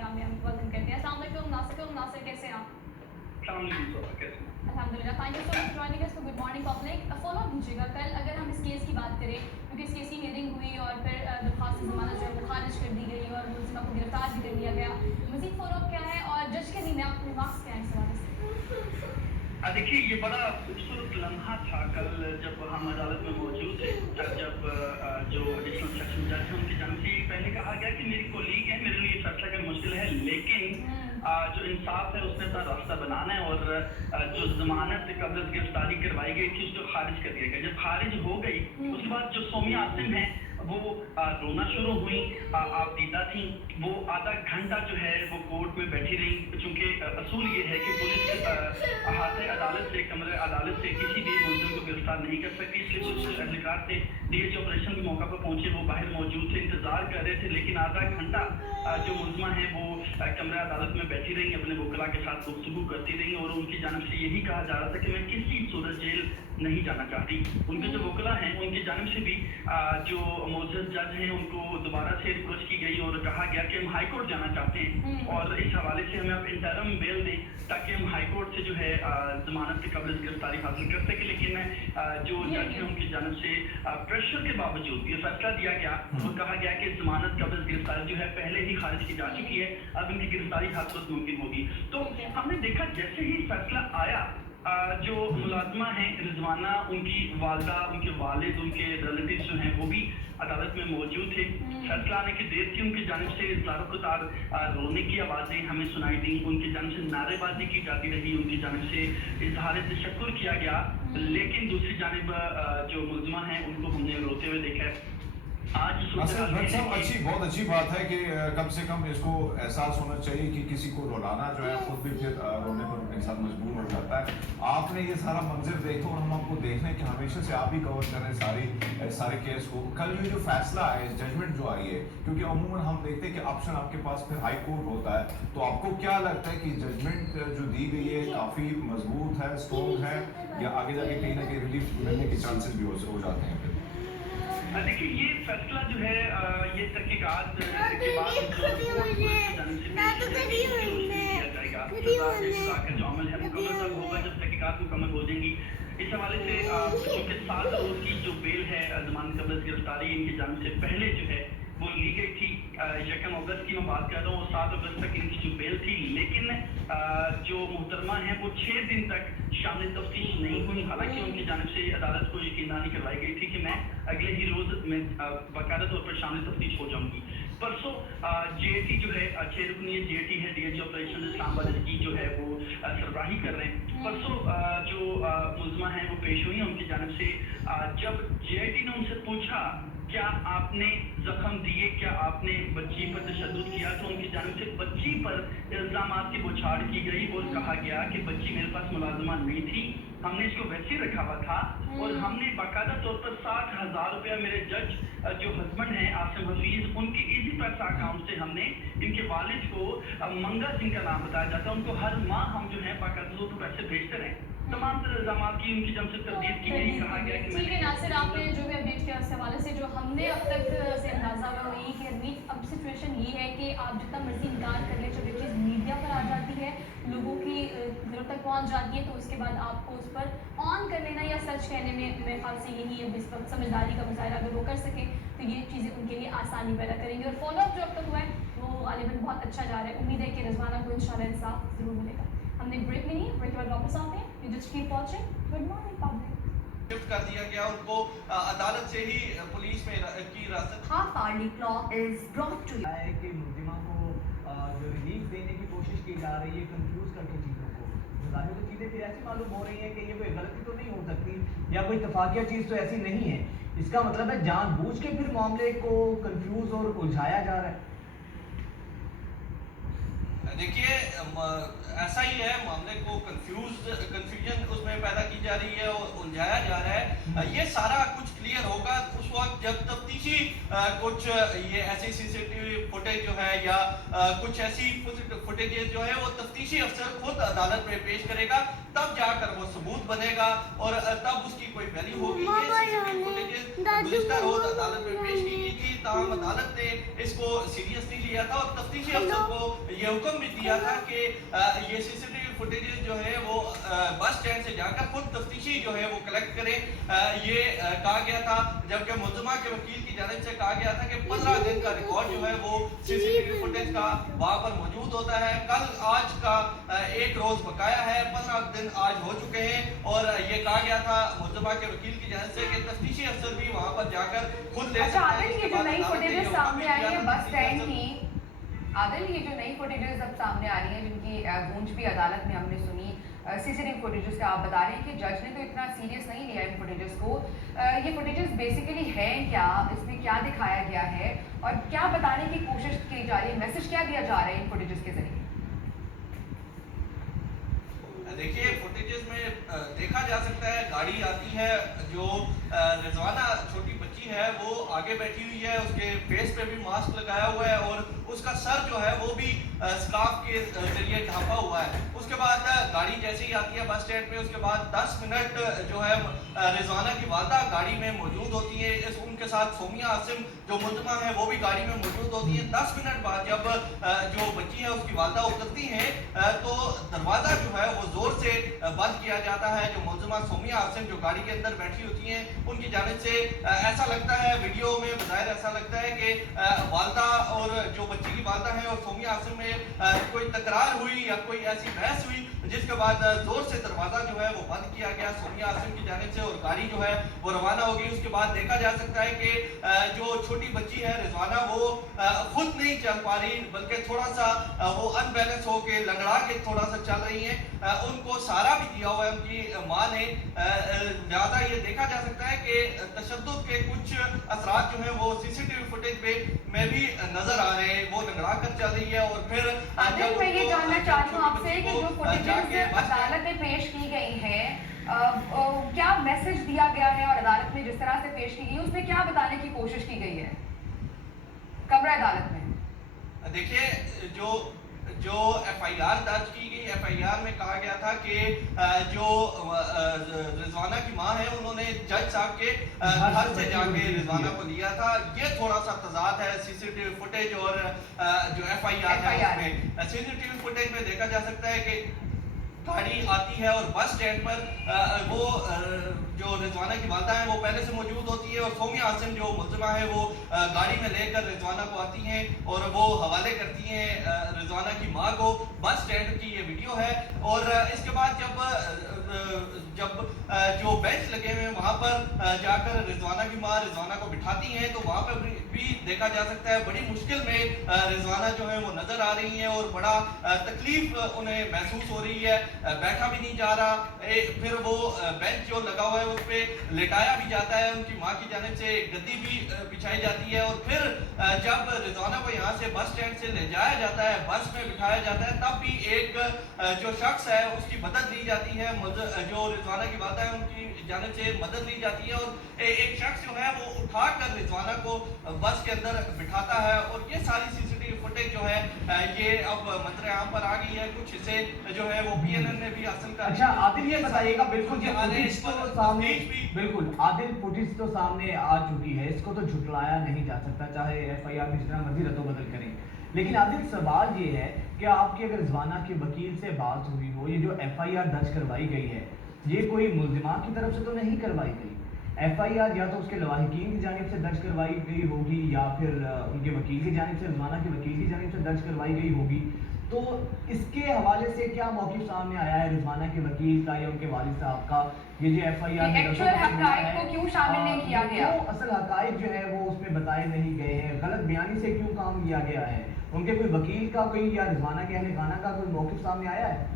Programme में हम welcome करते हैं। अस्सलाम वालेकुम नासिर कैसे हैं आप? अल्हम्दुलिल्लाह, thank you so much joining us. Good morning public. Follow कीजिएगा, कल अगर हम इस केस की बात करें, क्योंकि इस केस की हियरिंग हुई और फिर दरख्वास्त ज़मानत जो है वो खारिज कर दी गई और मुलज़िमा को गिरफ्तार भी कर लिया गया। मज़ीद फॉलो क्या है और जज के रिमार्क्स क्या हैं इस हवाले से? देखिए, ये बड़ा खूबसूरत लम्हा था कल जब हम अदालत में मौजूद थे, जब जो एडिशनल सेशन जज हैं उनकी जानिब से पहले कहा गया कि मेरी कोलीग है, मेरे लिए फैसला करना मुश्किल है, लेकिन जो इंसाफ है उसने अपना रास्ता बनाना है और जो जमानत कब्ल गिरफ्तारी करवाई गई थी उसको खारिज कर दिया गया। जब खारिज हो गई उसके बाद जो सोमिया आसिम है वो रोना शुरू हुई, आप दीदा थी, वो आधा घंटा जो है वो कोर्ट में बैठी रही, चूंकि असूल ये है कि पुलिस अहाते अदालत से कमरे अदालत से किसी भी मुलजिम को गिरफ्तार नहीं कर सकती, इसलिए कुछ एहलकार थे डीएच ऑपरेशन के मौका पर पहुंचे, वो बाहर मौजूद थे, इंतजार कर रहे थे, लेकिन आधा घंटा जो मुलजिमा है वो कमरे अदालत में बैठी रही, अपने वकला के साथ गुफ्तगू करती रही और उनकी जानिब से यही कहा जा रहा था कि मैं किसी सूरत जेल नहीं जाना चाहती। उनके जो वकला हैं उनकी जानिब से भी जो मोअज़्ज़ज़ जज हैं उनको दोबारा से रिक्वेस्ट की गई और कहा गया कि हम हाई कोर्ट जाना चाहते हैं और इस हवाले से हमें आप इंटरम बेल दें ताकि हम हाई कोर्ट से जो है जमानत के कब्ल गिरफ्तारी हासिल कर सके। लेकिन जो जज हैं उनकी जानिब से प्रेशर के बावजूद ये फैसला दिया गया और कहा गया कि जमानत कब्ल गिरफ्तारी जो है पहले ही खारिज की जा चुकी है, अब इनकी गिरफ्तारी हर वक्त मुमकिन होगी। तो हमने देखा जैसे ही फैसला आया, जो मुलाजमा हैं रिजवाना, उनकी वालदा, उनके वालिद, उनके रिलेटिव जो हैं वो भी अदालत में मौजूद थे। फैसला आने की देर थी, उनकी जानिब से ज़ारो-क़तार रोने की आवाज़ें हमें सुनाई दी, उनकी जानिब से नारेबाजी की जाती रही, उनकी जानिब से इज़हार तशक्कुर किया गया, लेकिन दूसरी जानिब जो मुलज़िमा हैं उनको हमने रोते हुए देखा है। आज बहुत अच्छी बात है कि कम से कम इसको एहसास होना चाहिए कि किसी को रुलाना जो है खुद भी फिर रोने पर इंसान मजबूर हो जाता है। आपने ये सारा मंजर देखा और हम आपको देख रहे हैं कि हमेशा से आप ही कवर कर रहे हैं सारे केस को। कल ये जो फैसला है, जजमेंट जो आई है, क्योंकि अमूमन हम देखते हैं कि ऑप्शन आपके पास फिर हाई कोर्ट होता है, तो आपको क्या लगता है कि जजमेंट जो दी गई है काफ़ी मजबूत है, स्ट्रॉन्ग है, या आगे जाके कहीं ना कहीं रिलीफ मिलने के चांसेस भी हो जाते हैं? देखिए, ये फैसला जो है ये तहकीकात के बाद जो अमल है मुकम्मल होगा जब तहकीकात मुकम्मल हो जाएंगी। इस हवाले से क्योंकि 7 रोज की जो बेल है जमानत कब्ल गिरफ्तारी इनकी जानिब से पहले जो है वो ली गई थी, 1 अगस्त की मैं बात कर रहा हूँ, 7 अगस्त तक इनकी जो बेल थी, लेकिन जो मुहतरमा है वो 6 दिन तक शामिल तफ्तीश नहीं हुई। हालांकि उनकी जानिब से अदालत को यकीनदानी करवाई गई थी कि मैं अगले ही रोज में बाकायदा तौर पर शामिल तफ्तीश हो जाऊंगी। परसों जेटी जो है 6 रुकनी जेटी है, डीएच ऑपरेशन इस्लामाबाद की जो है वो सरबराही कर रहे हैं। परसों जो मुलज़िमा है वो पेश हुई, उनकी जानिब से जब जेटी ने उनसे पूछा क्या आपने जख्म दिए, क्या आपने बच्ची पर तशद्दुद किया, तो उनकी जानिब से बच्ची पर इल्जामात की बौछार की गई और कहा गया कि बच्ची मेरे पास मुलाजमा नहीं थी, हमने इसको वैसे रखा हुआ था और हमने बाकायदा तौर पर 60,000 रुपया मेरे जज जो हस्बैंड हैं आसिम हफीज, उनके इजी पैसा अकाउंट से हमने इनके वालिद को मंगा सिंह का नाम बताया जाता है, उनको हर माह हम जो है बाकायदा तौर पर पैसे भेजते रहे। तमाम तरह इल्जाम की उनकी जब से तरदीद की गई, कहा गया कि ठीक है नासिर, आपने जो भी अपडेट किया उस हवाले से जो हमने अब तक से अंदाज़ा हुआ वो यही कि हरमीत अब सिचुएशन ये है कि आप जितना मर्जी इनकार कर ले, जब ये चीज़ मीडिया पर आ जाती है, लोगों की दिलों तक पहुंच जाती है, तो उसके बाद आपको उस पर ऑन कर लेना या सच कहने में मेरे ख्याल से यही है, इस वक्त समझदारी का मुजाहरा अगर वो कर सकें तो ये चीज़ें उनके लिए आसानी पैदा करेंगे। और फॉलोअप जो अब तक हुआ है वो गालिबन बहुत अच्छा जा रहा है, उम्मीद है कि रिजवाना को इंशाल्लाह इंसाफ ज़रूर मिलेगा। हमने ब्रेक में नहीं, ब्रेक के बाद वापस आते हैं। You just keep watching. Good morning public. Shift कर दिया गया, उनको अदालत से ही पुलिस में की हिरासत। Half hourly clock is brought to you. है कि मुलजिमा को जो रिलीफ देने की कोशिश की जा रही है कंफ्यूज करके चीज़ों को, ज़ाहिर तो चीज़ें फिर ऐसी मालूम हो रही है कि ये कोई गलती तो नहीं हो सकती या कोई इत्तफाकिया चीज़ तो ऐसी नहीं है। इसका मतलब है जानबूझ के फिर मामले को कंफ्यूज और उलझाया जा रहा है। देखिए ऐसा ही है, मामले को कंफ्यूजन उसमें पैदा की जा रही है और उलझाया जा रहा है। ये सारा कुछ क्लियर होगा उस वक्त जब तफ्तीशी कुछ ये ऐसी सीसीटीवी फुटेज जो है या कुछ ऐसी फुटेजेस जो है वो तफ्तीशी अफसर खुद अदालत में पेश करेगा, तब जाकर वो सबूत बनेगा और तब उसकी कोई वैल्यू होगी। ये सीसीटीवी फुटेजेस गुज़िश्ता रोज अदालत में पेश की गई थी, ताहम अदालत ने इसको सीरियस नहीं लिया था और तफ्तीशी अफसर को ये हुक्म भी दिया था कि ये सीसीटीवी फुटेजेस जो है वो बस स्टैंड से जाकर खुद तफ्तीशी जो है वो कलेक्ट करें। ये कहा गया था, जबकि मुल्ज़िमा के वकील की जानिब से कहा गया था कि 15 दिन का रिकॉर्ड जो है वो सीसीटीवी फुटेज का वहां पर मौजूद होता है। कल आज का एक रोज बकाया है, 15 दिन आज हो चुके हैं और ये कहा गया था मुल्ज़िमा के वकील की जानिब से कि तफ्तीशी अफसर भी वहां पर जाकर खुद ले अच्छा सकते हैं। आदिल, ये जो नई फुटेजेस सामने आई है बस स्टैंड की, आदिल ये जो नई फुटेजेस अब सामने आ रही हैं जिनकी गूंज भी अदालत में हमने सुनी, सीसीटीवी फुटेजेस का आप बता रहे हैं कि जज ने तो इतना सीरियस नहीं लिया इन फुटेजेस को। ये फुटेजेस बेसिकली हैं क्या, इसमें क्या दिखाया गया है और क्या बताने की कोशिश की जा रही है, मैसेज क्या दिया जा रहा है इन फुटेजेस के जरिए? देखिए फुटेजेस में देखा जा सकता है गाड़ी आती है, जो रिजवाना छोटी बच्ची है वो आगे बैठी हुई है, उसके फेस पे भी मास्क लगाया हुआ है और उसका सर जो है वो भी स्कार्फ के जरिए ढांपा हुआ है। उसके बाद गाड़ी जैसे ही आती है बस स्टैंड पे, उसके बाद 10 मिनट जो है रिजवाना की वालदा गाड़ी में मौजूद होती है, उनके साथ सोमिया आसिम जो मुल्ज़िमा है वो भी गाड़ी में मौजूद होती है। 10 मिनट बाद जब जो बच्ची है उसकी वालदा उतरती है तो दरवाजा जो है वो जोर से बंद किया जाता है। जो मुल्ज़िमा सोमिया आसिम जो गाड़ी के अंदर बैठी होती हैं उनकी जानिब से ऐसा लगता है, वीडियो में बज़ाहिर ऐसा लगता है कि वालदा और जो बच्ची की वालदा है और सोमिया आसिम में कोई तकरार हुई या कोई ऐसी बहस हुई, जिसके बाद जोर से दरवाजा जो है वो बंद किया गया सोमिया आसिम की जानिब से और गाड़ी जो है वो रवाना हो गई। उसके बाद देखा जा सकता है कि जो छोटी बच्ची है रिजवाना वो खुद नहीं चल पा रही, बल्कि थोड़ा सा वो अनबैलेंस होके लंगड़ा के थोड़ा सा चल रही है। उनको सहारा भी दिया हुआ है उनकी माँ ने। ज्यादा ये देखा जा सकता है कि तशद्दुद के कुछ असरात जो है वो सीसीटीवी फुटेज पे में भी नजर आ रहे हैं। वो लंगड़ा कर चल रही है और फिर आदिल, मैं ये जानना चाह रही हूँ आपसे कि जो फुटेजेस अदालत में पेश की गई है, क्या मैसेज दिया गया है और अदालत में जिस तरह से पेश की गई उसमें क्या बताने की कोशिश की गई है कमरा अदालत में? देखिए जो एफआईआर दर्ज की गई, एफआईआर में कहा गया था कि जो रिजवाना की मां है उन्होंने जज साहब के घर से जाके रिजवाना को लिया था। ये थोड़ा सा तजाद है सीसीटीवी फुटेज और जो एफआईआर है उसमें। सीसीटीवी फुटेज में देखा जा सकता है कि गाड़ी आती है और बस स्टैंड पर वो जो रिजवाना की वालदा है वो पहले से मौजूद होती है और सोमिया आसिम जो मुल्ज़िमा है वो गाड़ी में लेकर रिजवाना को आती हैं और वो हवाले करती हैं रिजवाना की माँ को। बस स्टैंड की ये वीडियो है और इसके बाद जब जो बेंच लगे हुए हैं वहाँ पर जाकर रिजवाना की माँ रिजवाना को बिठाती हैं तो वहाँ पर भी देखा जा सकता है बड़ी मुश्किल में रिजवाना जो है वो नजर आ रही है और बड़ा तकलीफ उन्हें महसूस हो रही है, बैठा भी नहीं जा रहा। फिर वो बेंच जो लगा हुआ है उस पर लेटाया भी जाता है, उनकी माँ की जानिब से गद्दी भी बिछाई जाती है और फिर जब रिजवाना को यहाँ से बस स्टैंड से ले जाया जाता है, बस में बिठाया जाता है, तब भी एक जो शख्स है उसकी मदद ली जाती है, जो रिजवाना की बात है उनकी जानिब से मदद ली जाती है और एक शख्स जो है वो उठाकर रिजवाना को बस के अंदर बिठाता है। और ये सारी सीसीटीवी फुटेज जो है ये अब मंजर आम पर आ गई है। कुछ हिस्से जो है वो पीएनएन ने भी हासिल कर। अच्छा आदिल ये बताइएगा, बिल्कुल ये फुटेज तो सामने, बिल्कुल आदिल फुटेज तो सामने आ चुकी है, इसको तो झुटलाया नहीं जा सकता, चाहे एफआईआर में जितना मर्जी रद्दोबदल करें। लेकिन आदिल सवाल ये है कि आपकी अगर रिजवाना के वकील से बात हुई हो, ये जो एफआईआर दर्ज करवाई गई है ये कोई मुल्जिमा की तरफ से तो नहीं करवाई गई। एफआईआर या तो उसके लवाहिकीन की जानिब से दर्ज करवाई गई होगी या फिर उनके वकील की जानिब से, रिजवाना के वकील की जानिब से दर्ज करवाई गई होगी। तो इसके हवाले से क्या मौक़िफ़ सामने आया है रिजवाना के वकील का या उनके वालिद साहब का? ये जो एफआईआर एक्चुअल हक़ाइक़ को क्यों शामिल नहीं किया गया? असल हक़ाइक़ जो है वो उसमें बताए नहीं गए हैं, गलत बयानी से क्यों काम लिया गया है? उनके कोई वकील का कोई या रिजवाना के अहले खाना का कोई मौक़िफ़ सामने आया है?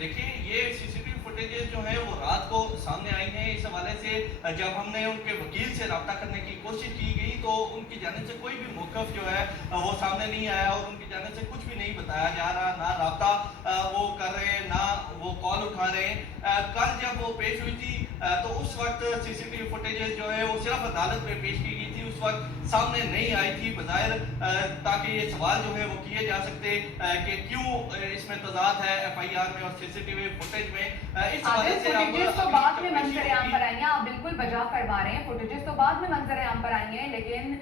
देखिए ये सीसीटीवी फुटेजेस जो है वो रात को सामने आई हैं। इस हवाले से जब हमने उनके वकील से रब्ता करने की कोशिश की गई तो उनकी जानिब से कोई भी मौक़िफ़ जो है वो सामने नहीं आया और उनकी जानिब से कुछ भी नहीं बताया जा रहा, ना रब्ता वो कर रहे हैं, ना वो कॉल उठा रहे हैं। कल जब वो पेश हुई थी तो उस वक्त सीसीटीवी फुटेज जो है वो सिर्फ अदालत में पेश की गई थी, उस वक्त सामने नहीं आई थी बज़ाहिर, ताकि ये सवाल जो है वो किए जा सकते कि क्यों इसमें तजाद है एफआईआर में और सीसीटीवी फुटेज में। इस हवाले से अब फुटेजेस तो अगली बाद में तफ्तीशी मंजर-ए-आम होगी। पर आई हैं, आप बिल्कुल बजा फरमा रहे हैं, फुटेजेस तो बाद में मंजर-ए-आम पर आई हैं, लेकिन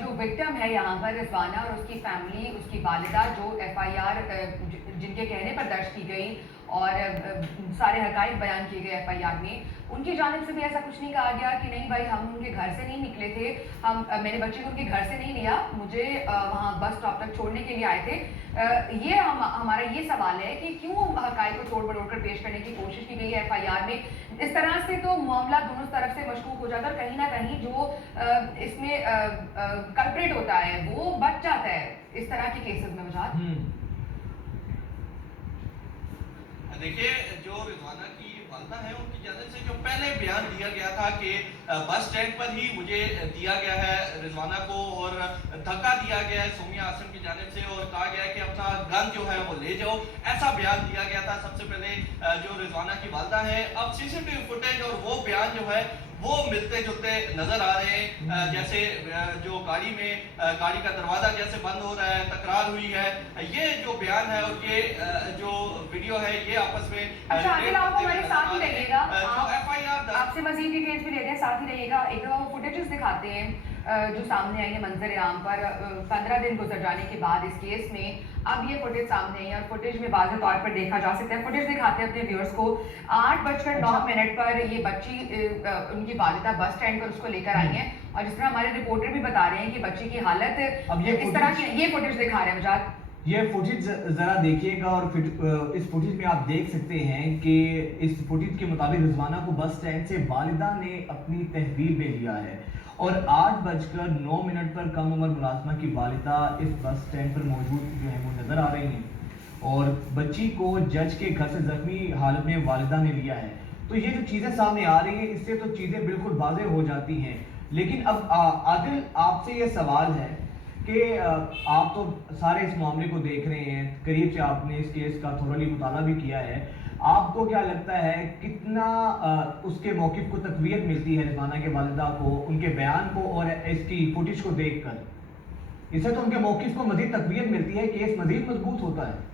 जो विक्टिम है यहाँ पर रिजवाना और उसकी फैमिली, उसकी वालिदा जो एफआईआर जिनके कहने पर दर्ज की गई और सारे हकाइक बयान किए गए एफआईआर में, उनकी जानिब से भी ऐसा कुछ नहीं कहा गया कि नहीं भाई हम उनके घर से नहीं निकले थे, मैंने बच्चे को उनके घर से नहीं लिया, मुझे वहाँ बस स्टॉप तक छोड़ने के लिए आए थे। ये हमारा ये सवाल है कि क्यों हकाइक को तोड़ मरोड़ कर पेश करने की कोशिश की गई है एफआईआर में। इस तरह से तो मामला दोनों तरफ से मशकूक हो जाता है और कहीं ना कहीं जो इसमें कल्प्रेट होता है वो बच जाता है इस तरह के केसेस में। वजाहत देखिए, जो रिजवाना की वालदा है उनकी जानिब से जो पहले बयान दिया गया था कि बस स्टैंड पर ही मुझे दिया गया है रिजवाना को और धक्का दिया गया है सोमिया आसिम की जानिब से और कहा गया है कि अपना गन जो है वो ले जाओ, ऐसा बयान दिया गया था सबसे पहले जो रिजवाना की वालदा है। अब सीसीटीवी फुटेज और वो बयान जो है वो मिलते जुलते नजर आ रहे हैं, जैसे जो गाड़ी का दरवाजा जैसे बंद हो रहा है, तकरार हुई है, ये जो बयान है और ये जो वीडियो है ये आपस में अच्छा आदिल, आप हमारे साथ ही रहिएगा, एफआईआर आपसे मजीद डिटेल्स भी लेते हैं, साथ ही रहिएगा। एक दफा वो फुटेजेस दिखाते हैं जो सामने आई है मंजर-ए-आम पर 15 दिन गुजर जाने के बाद इस केस में। अब ये फुटेज सामने आई है और फुटेज में वाज़ेह तौर पर देखा जा सकता है, फुटेज दिखाते हैं अपने व्यूअर्स को। 8:09 पर ये बच्ची उनकी वालिदा बस स्टैंड पर उसको लेकर आई है और जिस तरह हमारे रिपोर्टर भी बता रहे हैं कि बच्ची की हालत अब ये इस तरह की, ये फुटेज दिखा रहे हैं मुझे। ये फुटेज जरा देखिएगा और फिर इस फुटेज में आप देख सकते हैं कि इस फुटेज के मुताबिक रिजवाना को बस स्टैंड से वालिदा ने अपनी तहवील में लिया है और 8:09 पर कम उम्र मुलाजमा की वालिदा इस बस स्टैंड पर मौजूद जो है वो नजर आ रही हैं और बच्ची को जज के घर से जख्मी हालत में वालिदा ने लिया है। तो ये जो चीज़ें सामने आ रही हैं इससे तो चीज़ें बिल्कुल वाज़ेह हो जाती हैं। लेकिन अब आदिल, आपसे ये सवाल है कि आप तो सारे इस मामले को देख रहे हैं, करीब से आपने इस केस का थोरली मुताला भी किया है, आपको क्या लगता है कितना उसके मौक़िफ़ को तक़वियत मिलती है रिजवाना के वालिदा को, उनके बयान को और इसकी फुटेज को देखकर? इससे तो उनके मौक़िफ़ को मज़ीद तक़वियत मिलती है, केस मज़ीद मजबूत होता है।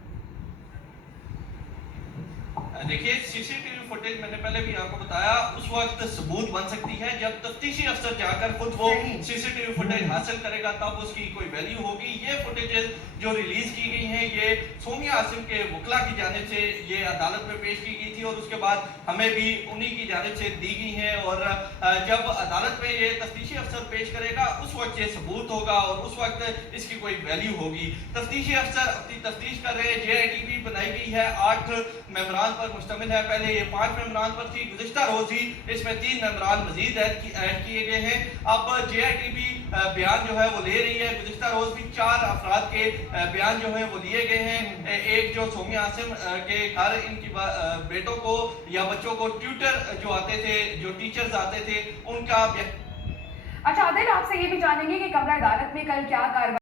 देखिए, सीसीटीवी फुटेज मैंने पहले भी आपको बताया उस वक्त सबूत बन सकती है जब तफ्तीशी अफसर जाकर खुद वो सीसीटीवी फुटेज हासिल करेगा, तब उसकी कोई वैल्यू होगी। ये फुटेजेस जो रिलीज की गई हैं ये सोमिया आसिम के वकला की जानिब से ये अदालत में पेश की गई थी और उसके बाद हमें भी उन्हीं की जानिब से दी गई हैं और जब अदालत में ये तफ्तीशी अफसर पेश करेगा उस वक्त ये सबूत होगा और उस वक्त इसकी कोई वैल्यू होगी। तफ्तीशी अफसर अपनी तफ्तीश कर रहे हैं, JITB बनाई गई है 8 मेंबरान पर मुश्तमिल है, पहले ये 5 मेंबरान पर थी, गुज़िश्ता रोज ही इसमें 3 मेंबरान मजीद ऐड किए गए हैं। अब JITB बयान जो है वो ले रही है, गुज़िश्ता रोज भी 4 अफराद के बयान जो है वो लिए गए हैं। एक जो सोमिया आसिम के घर इनकी बेटों को या बच्चों को ट्यूटर जो आते थे, जो टीचर्स आते थे, उनका। अच्छा आदिल, आपसे ये भी जानेंगे कि कमरा अदालत में कल क्या कार्रवाई